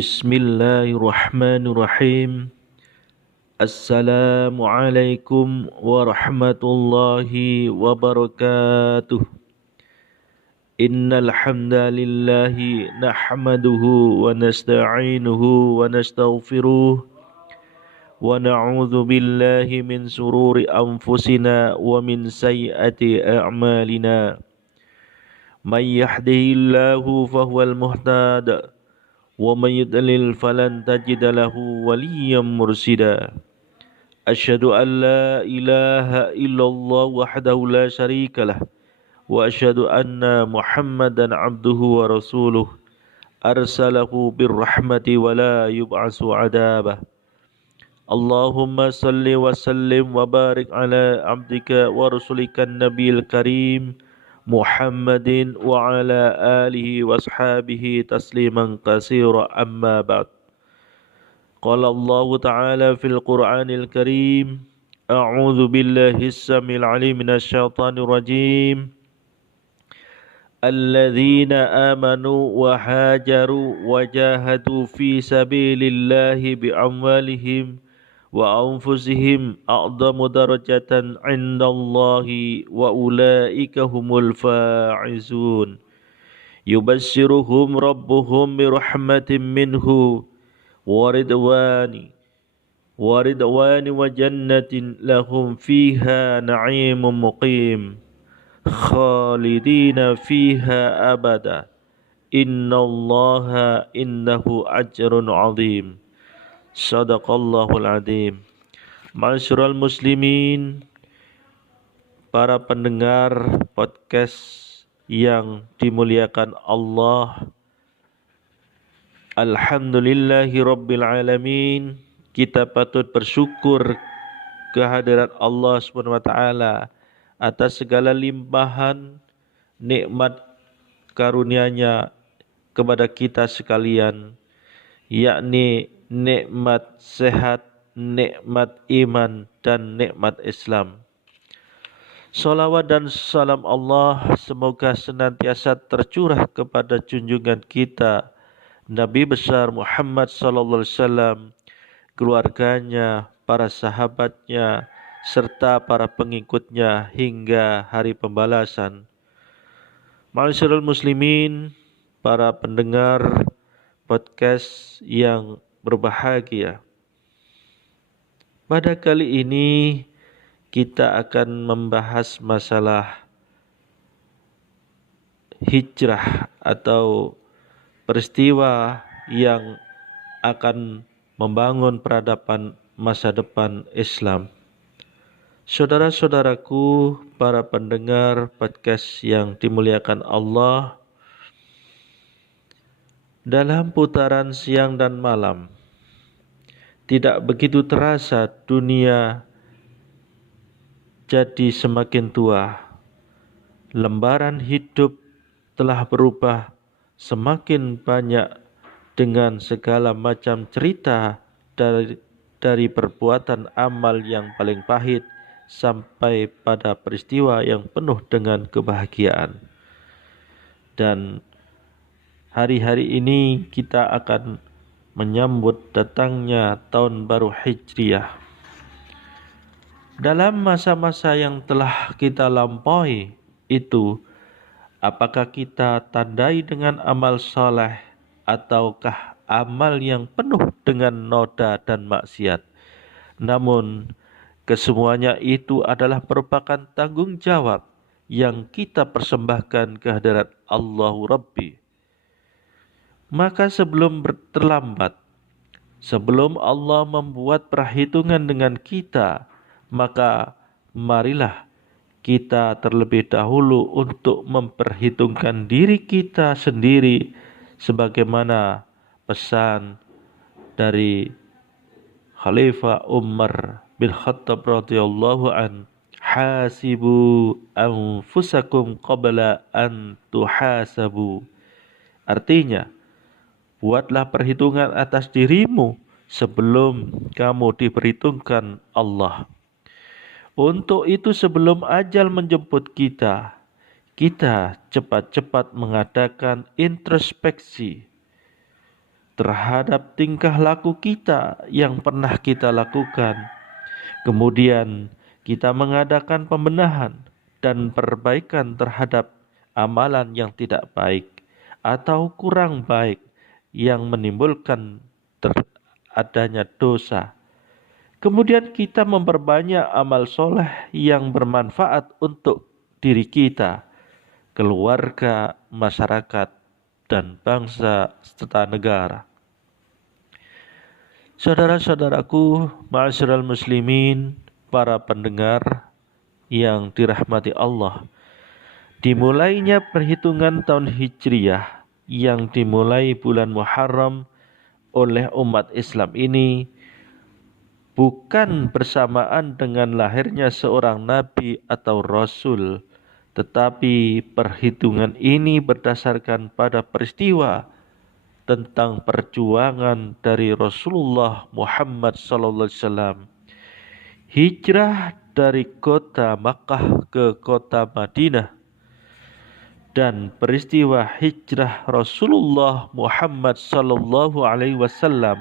Bismillahirrahmanirrahim. Assalamualaikum warahmatullahi wabarakatuh. Innal hamdalillahi nahmaduhu wa nasta'inuhu wa nastaghfiruh wa na'udzu billahi min sururi anfusina wa min sayyiati a'malina. May yahdihillahu fahuwal muhtad wa may yudlil falan tajida lahu waliyyan mursyida. Asyhadu an la ilaha illallah wahdahu la syarikalah wa asyhadu anna Muhammadan abduhu wa rasuluh arsalahu birrahmati wa la yub'asu adabah. Allahumma salli wa sallim wa barik ala abdika wa rasulika nabiyil karim Muhammadin wa ala alihi wa ashabihi tasliman katsira, amma ba'd. Qala Allah Ta'ala fil Qur'anil Karim, a'udzu billahi as-samil 'alim minasy syaithanir rajim. Alladzina amanu wa hajaru wa jahadu fi sabilillahi bi amwalihim wa anfusihim a'dhamu darajatan 'indallahi wa ulaika humul fa'izun. Yubassiruhum rabbuhum bi rahmatin minhu wa ridwani wa jannatin lahum fiha na'imun muqim khalidina fiha abada innallaha innahu ajrun 'azim. Sadaqallahul adzim. Ma'asyiral muslimin, para pendengar podcast yang dimuliakan Allah, alhamdulillahi rabbil alamin. Kita patut bersyukur kehadirat Allah Subhanahu wa taala atas segala limpahan nikmat karunia-Nya kepada kita sekalian, yakni nikmat sehat, nikmat iman, dan nikmat Islam. Salawat dan salam Allah semoga senantiasa tercurah kepada junjungan kita Nabi besar Muhammad sallallahu alaihi wasallam, keluarganya, para sahabatnya, serta para pengikutnya hingga hari pembalasan. Ma'asyiral muslimin, para pendengar podcast yang berbahagia. Pada kali ini kita akan membahas masalah hijrah atau peristiwa yang akan membangun peradaban masa depan Islam. Saudara-saudaraku, para pendengar podcast yang dimuliakan Allah, dalam putaran siang dan malam, tidak begitu terasa dunia jadi semakin tua. Lembaran hidup telah berubah semakin banyak dengan segala macam cerita dari perbuatan amal yang paling pahit sampai pada peristiwa yang penuh dengan kebahagiaan. Dan hari-hari ini kita akan menyambut datangnya tahun baru Hijriah. Dalam masa-masa yang telah kita lampaui itu, Apakah kita tandai dengan amal soleh ataukah amal yang penuh dengan noda dan maksiat? Namun, kesemuanya itu adalah merupakan tanggung jawab yang kita persembahkan kehadirat Allahu Rabbi. Maka sebelum terlambat, sebelum Allah membuat perhitungan dengan kita, maka marilah kita terlebih dahulu untuk memperhitungkan diri kita sendiri sebagaimana pesan dari Khalifah Umar bin Khattab radhiyallahu an, hasibu anfusakum qabla an tuhasabu. Artinya, buatlah perhitungan atas dirimu sebelum kamu diperhitungkan Allah. Untuk itu sebelum ajal menjemput kita, kita cepat-cepat mengadakan introspeksi terhadap tingkah laku kita yang pernah kita lakukan. Kemudian kita mengadakan pembenahan dan perbaikan terhadap amalan yang tidak baik atau kurang baik yang menimbulkan adanya dosa. Kemudian kita memperbanyak amal soleh yang bermanfaat untuk diri kita, keluarga, masyarakat, dan bangsa serta negara. Saudara-saudaraku, ma'asyiral muslimin, para pendengar yang dirahmati Allah, dimulainya perhitungan tahun Hijriyah yang dimulai bulan Muharram oleh umat Islam ini bukan bersamaan dengan lahirnya seorang nabi atau rasul, tetapi perhitungan ini berdasarkan pada peristiwa tentang perjuangan dari Rasulullah Muhammad SAW, hijrah dari kota Makkah ke kota Madinah, dan peristiwa hijrah Rasulullah Muhammad SAW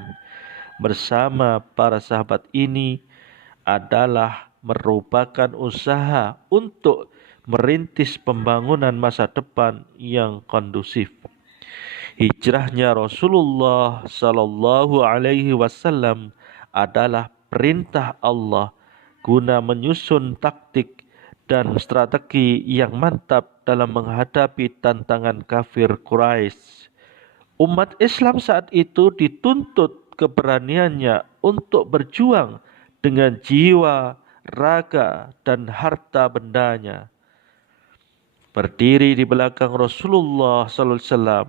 bersama para sahabat ini adalah merupakan usaha untuk merintis pembangunan masa depan yang kondusif. Hijrahnya Rasulullah Sallallahu Alaihi Wasallam adalah perintah Allah guna menyusun taktik dan strategi yang mantap dalam menghadapi tantangan kafir Quraisy. Umat Islam saat itu dituntut keberaniannya untuk berjuang dengan jiwa, raga, dan harta bendanya. Berdiri di belakang Rasulullah Sallallahu Alaihi Wasallam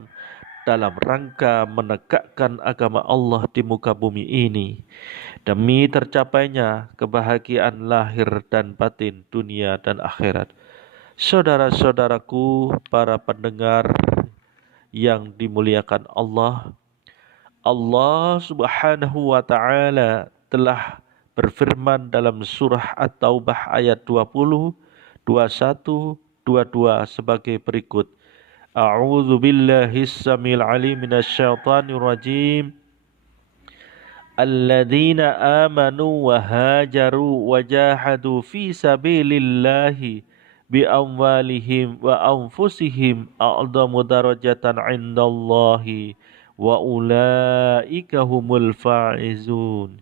dalam rangka menegakkan agama Allah di muka bumi ini demi tercapainya kebahagiaan lahir dan batin dunia dan akhirat. Saudara-saudaraku, para pendengar yang dimuliakan Allah, Allah Subhanahu wa taala telah berfirman dalam surah At-Taubah ayat 20, 21, 22 sebagai berikut. A'udzu billahi samil alim minasyaitonir rajim. Alladzina amanu wa hajaru wa jahadu fi sabilillahi bi amwalihim wa anfusihim a'dhamu darajatan 'indallahi wa ulaika humul faizun.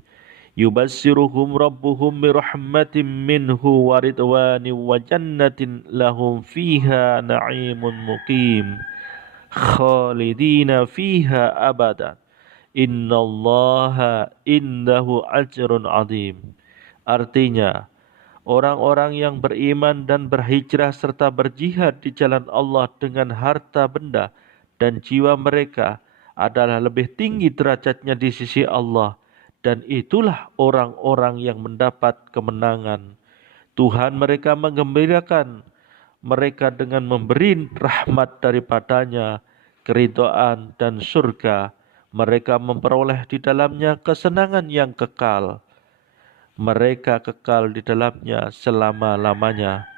Yubassiruhum rabbuhum birahmatin minhu wa ridwanin wa jannatin lahum fiha na'imun muqim khalidina fiha abada innallaha indahu ajrun azim. Artinya, orang-orang yang beriman dan berhijrah serta berjihad di jalan Allah dengan harta benda dan jiwa mereka adalah lebih tinggi derajatnya di sisi Allah. Dan itulah orang-orang yang mendapat kemenangan. Tuhan mereka menggembirakan mereka dengan memberi rahmat daripadanya, keridhaan dan surga. Mereka memperoleh di dalamnya kesenangan yang kekal. Mereka kekal di dalamnya selama-lamanya.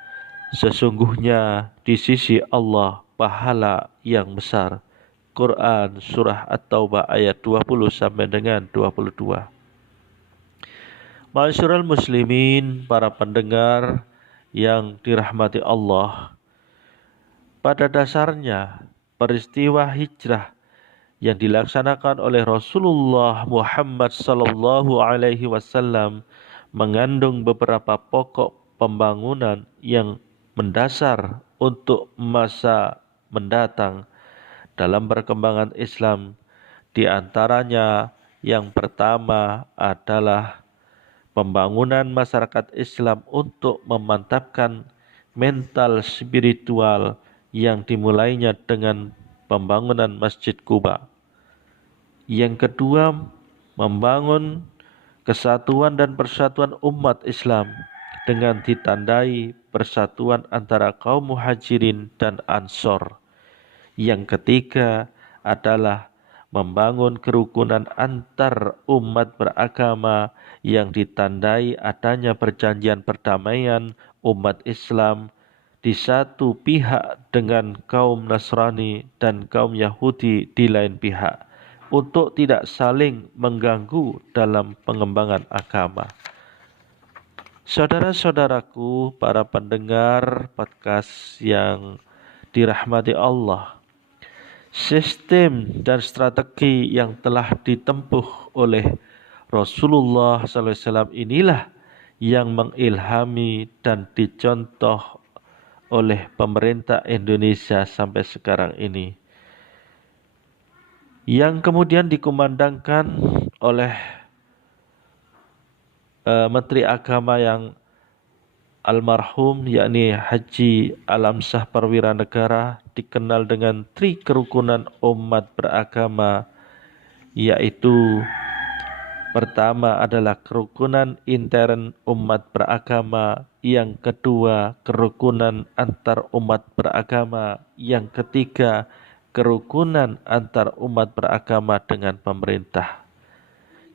Sesungguhnya di sisi Allah pahala yang besar. Quran surah At-Taubah ayat 20 sampai dengan 22. Ma'asyiral muslimin, para pendengar yang dirahmati Allah, Pada dasarnya, peristiwa hijrah yang dilaksanakan oleh Rasulullah Muhammad sallallahu alaihi wasallam mengandung beberapa pokok pembangunan yang mendasar untuk masa mendatang dalam perkembangan Islam. Di antaranya yang pertama adalah pembangunan masyarakat Islam untuk memantapkan mental spiritual yang dimulainya dengan pembangunan Masjid Kuba. Yang kedua, membangun kesatuan dan persatuan umat Islam dengan ditandai persatuan antara kaum muhajirin dan ansor. Yang ketiga adalah membangun kerukunan antar umat beragama yang ditandai adanya perjanjian perdamaian umat Islam di satu pihak dengan kaum Nasrani dan kaum Yahudi di lain pihak untuk tidak saling mengganggu dalam pengembangan agama. Saudara-saudaraku, para pendengar podcast yang dirahmati Allah, sistem dan strategi yang telah ditempuh oleh Rasulullah SAW inilah yang mengilhami dan dicontoh oleh pemerintah Indonesia sampai sekarang ini, yang kemudian dikumandangkan oleh Menteri Agama yang almarhum, yakni Haji Alamsyah Perwira Negara, dikenal dengan Tri Kerukunan Umat Beragama, yaitu pertama adalah kerukunan intern umat beragama, yang kedua kerukunan antar umat beragama, yang ketiga kerukunan antar umat beragama dengan pemerintah.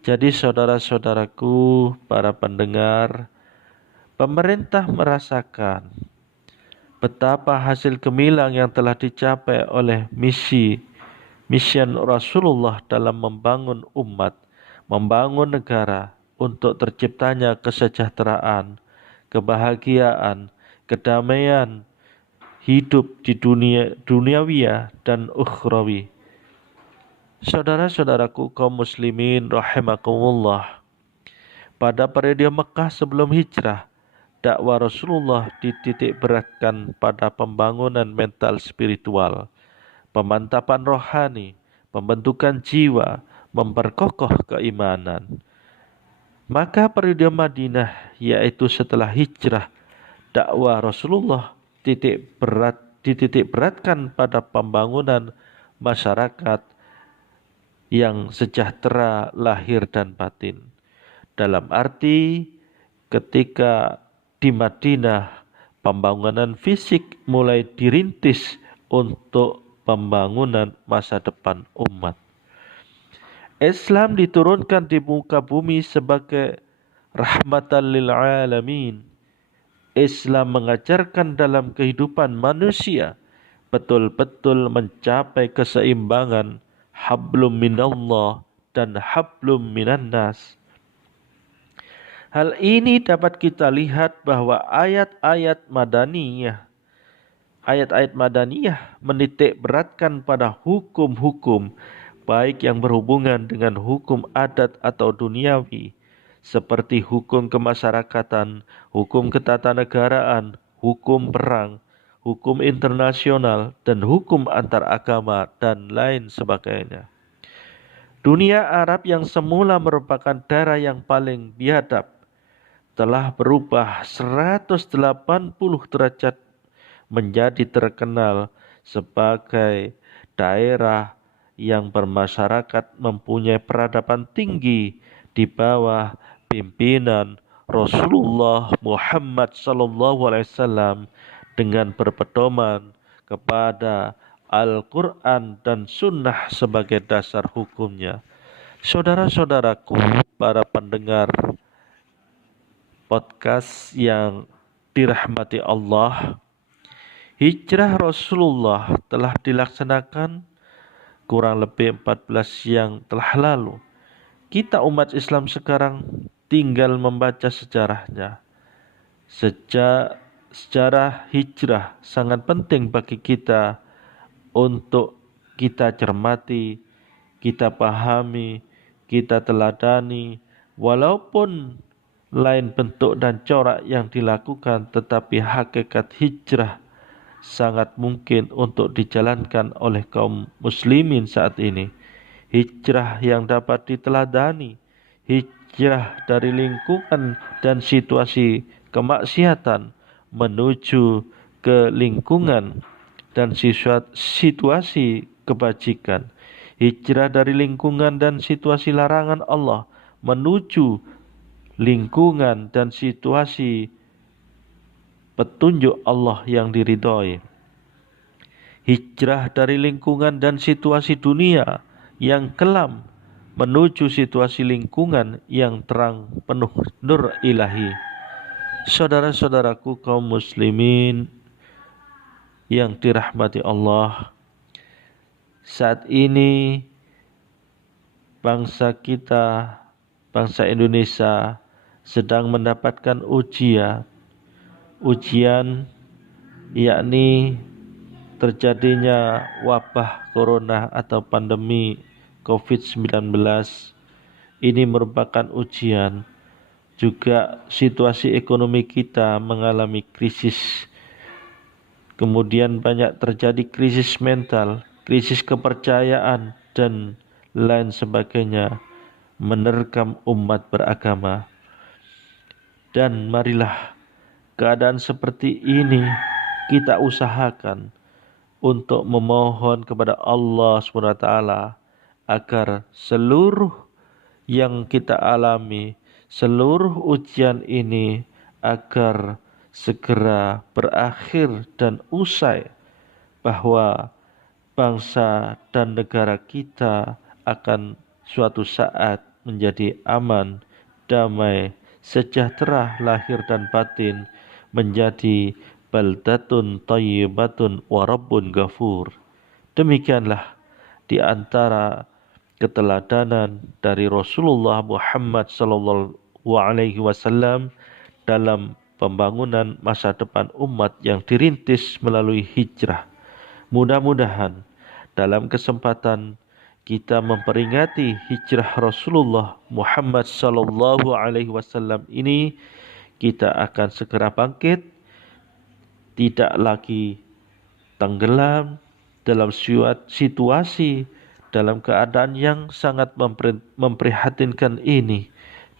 Jadi saudara-saudaraku, para pendengar, pemerintah merasakan betapa hasil gemilang yang telah dicapai oleh misi Rasulullah dalam membangun umat, membangun negara untuk terciptanya kesejahteraan, kebahagiaan, kedamaian hidup di dunia duniawi dan ukhrawi. Saudara-saudaraku kaum muslimin rahimakumullah, pada periode Mekah sebelum hijrah, dakwah Rasulullah dititik beratkan pada pembangunan mental spiritual, pemantapan rohani, pembentukan jiwa, memperkokoh keimanan. Maka periode Madinah, yaitu setelah hijrah, dakwah Rasulullah dititik beratkan pada pembangunan masyarakat yang sejahtera lahir dan batin. Dalam arti ketika di Madinah pembangunan fisik mulai dirintis untuk pembangunan masa depan umat. Islam diturunkan di muka bumi sebagai rahmatan lil alamin. Islam mengajarkan dalam kehidupan manusia betul-betul mencapai keseimbangan hablum minallah dan hablum minannas. Hal ini dapat kita lihat bahwa ayat-ayat madaniyah menitik beratkan pada hukum-hukum baik yang berhubungan dengan hukum adat atau duniawi, seperti hukum kemasyarakatan, hukum ketatanegaraan, hukum perang, hukum internasional, dan hukum antar agama, dan lain sebagainya. Dunia Arab yang semula merupakan daerah yang paling biadab telah berubah 180 derajat menjadi terkenal sebagai daerah yang bermasyarakat mempunyai peradaban tinggi di bawah pimpinan Rasulullah Muhammad SAW dengan berpedoman kepada Al-Quran dan Sunnah sebagai dasar hukumnya. Saudara-saudaraku, para pendengar podcast yang dirahmati Allah, hijrah Rasulullah telah dilaksanakan kurang lebih 14 yang telah lalu. Kita umat Islam sekarang tinggal membaca sejarahnya. Sejak sejarah hijrah sangat penting bagi kita untuk kita cermati, kita pahami, kita teladani, walaupun lain bentuk dan corak yang dilakukan, tetapi hakikat hijrah sangat mungkin untuk dijalankan oleh kaum muslimin saat ini. Hijrah yang dapat diteladani, hijrah dari lingkungan dan situasi kemaksiatan menuju ke lingkungan dan situasi kebajikan. Hijrah dari lingkungan dan situasi larangan Allah menuju lingkungan dan situasi petunjuk Allah yang diridhoi. Hijrah dari lingkungan dan situasi dunia yang kelam menuju situasi lingkungan yang terang penuh nur ilahi. Saudara-saudaraku kaum muslimin yang dirahmati Allah, saat ini bangsa kita, bangsa Indonesia sedang mendapatkan ujian, yakni terjadinya wabah corona atau pandemi COVID-19. Ini merupakan ujian. Juga situasi ekonomi kita mengalami krisis. Kemudian banyak terjadi krisis mental, krisis kepercayaan, dan lain sebagainya menerkam umat beragama. Dan marilah keadaan seperti ini kita usahakan untuk memohon kepada Allah SWT agar seluruh yang kita alami, seluruh ujian ini agar segera berakhir dan usai, bahwa bangsa dan negara kita akan suatu saat menjadi aman, damai, sejahtera lahir dan batin, menjadi baldatun thayyibatun wa rabbun ghafur. Demikianlah di antara keteladanan dari Rasulullah Muhammad sallallahu alaihi wasallam dalam pembangunan masa depan umat yang dirintis melalui hijrah. Mudah-mudahan dalam kesempatan kita memperingati hijrah Rasulullah Muhammad sallallahu alaihi wasallam ini, kita akan segera bangkit, tidak lagi tenggelam dalam situasi, dalam keadaan yang sangat memprihatinkan ini.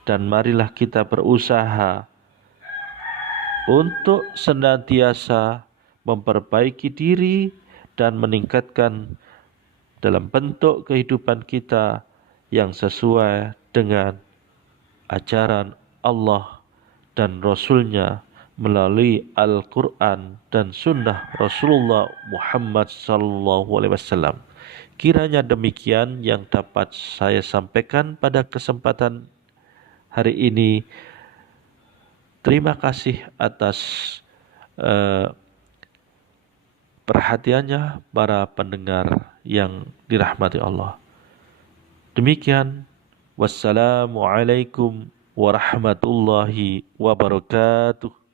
Dan marilah kita berusaha untuk senantiasa memperbaiki diri dan meningkatkan dalam bentuk kehidupan kita yang sesuai dengan ajaran Allah dan Rasul-Nya melalui Al-Quran dan Sunnah Rasulullah Muhammad SAW. Kiranya demikian yang dapat saya sampaikan pada kesempatan hari ini. Terima kasih atas perhatiannya para pendengar yang dirahmati Allah. Demikian, wassalamualaikum warahmatullahi wabarakatuh.